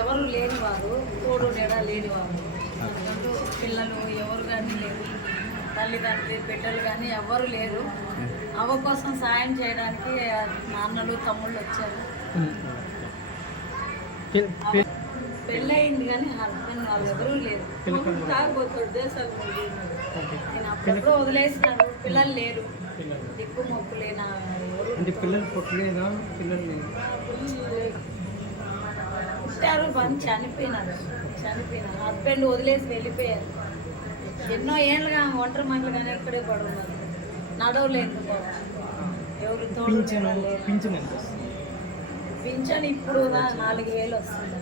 ఎవరు లేని వారు, తోడు నెడ లేని వారు, పిల్లలు ఎవరు కానీ లేరు, తల్లిదండ్రులు బిడ్డలు కానీ ఎవరు లేరు. అవ్వ కోసం సాయం చేయడానికి నాన్నలు తమ్ముళ్ళు వచ్చారు. పెళ్ళయింది కానీ హస్బెండ్ వాళ్ళు ఎవరూ లేరు. తాగిపోతాడు దేశాలు. నేను అప్పుడప్పుడు వదిలేసినాను. పిల్లలు లేరు, దిక్కు మొక్కు లేనా అంటే పిల్లలు పుట్టలేదా? పిల్లలు పుట్టారు పని చనిపోయినారు. హస్బెండ్ వదిలేసి వెళ్ళిపోయారు. ఎన్నో ఏళ్ళుగా ఒంటరి మహిళలు కానీ ఎక్కడే పడున్నారు. నడవలేదు. ఎవరు పింఛన్ ఇప్పుడు 4,000 వస్తుంది.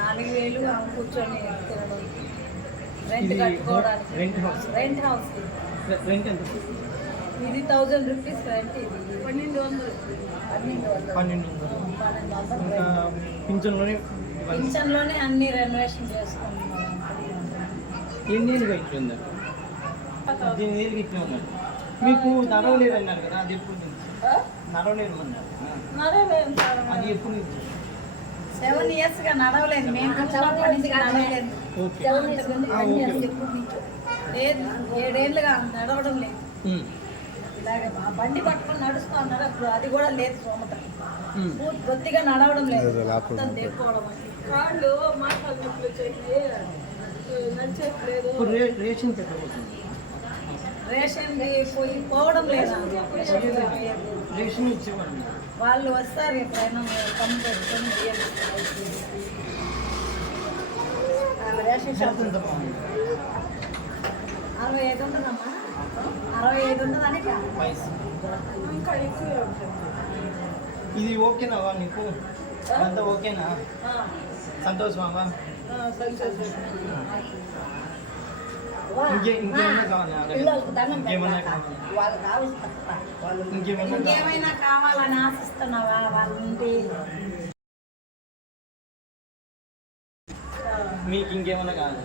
4,000 కూర్చొని తినడం, రెంట్ కట్టుకోవడానికి. రెంట్ హౌస్ ఇది 1,000 రూపీస్ రెంట్. ఇది 1,200 పింఛన్లోనే అన్ని రెనోవేషన్ చేసుకుంటున్నాం. ఎన్నేళ్ళుగా ఇట్లా ఉన్నారు? 18 ఇట్లా ఉన్నారు. మీకు నడవలేరు అన్నారు కదా, అది ఎప్పుడు నడవలేరు అన్నారు? అది ఎప్పుడు? 7 yearsగా నడవలేదు. మేము నడవలేదు. 7 ఏళ్ళుగా నడవడం లేదు. ఇలాగే బండి పట్టుకొని నడుస్తూ ఉన్నారు. అప్పుడు అది కూడా లేదు. బొత్తిగా నడవడం లేదు. దేక్కోవడం కాళ్ళు మాటలు నొప్పులు వచ్చేసి నడిచేట్లేదు. రేషన్ పోవడం లేదు. రేషన్ ఇచ్చేవాళ్ళు వాళ్ళు వస్తారు ఎప్పుడైనా పని పెట్టుకొని రేషన్ షాప్ 65 ఉంటుందమ్మా. 65 ఉంటుందని ఇంకా ఎక్కువ ఉంటుంది. ఇది ఓకేనా నీకు? అంతా ఓకేనా? సంతోషమా? ఇంకేమైనా కావాలని ఆశిస్తున్నావా వాళ్ళ నుండి? మీకు ఇంకేమైనా కావాలి?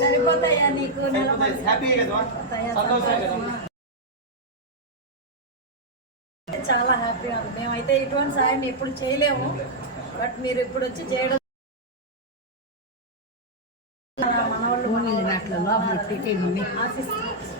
సరిపోతాయా నీకు? చాలా హ్యాపీగా ఉంది. మేమైతే ఇటువంటి సాయం ఎప్పుడు చేయలేము. బట్ మీరు ఇప్పుడు వచ్చి చేయడం మనవాళ్ళు ఆశిస్తున్నారు.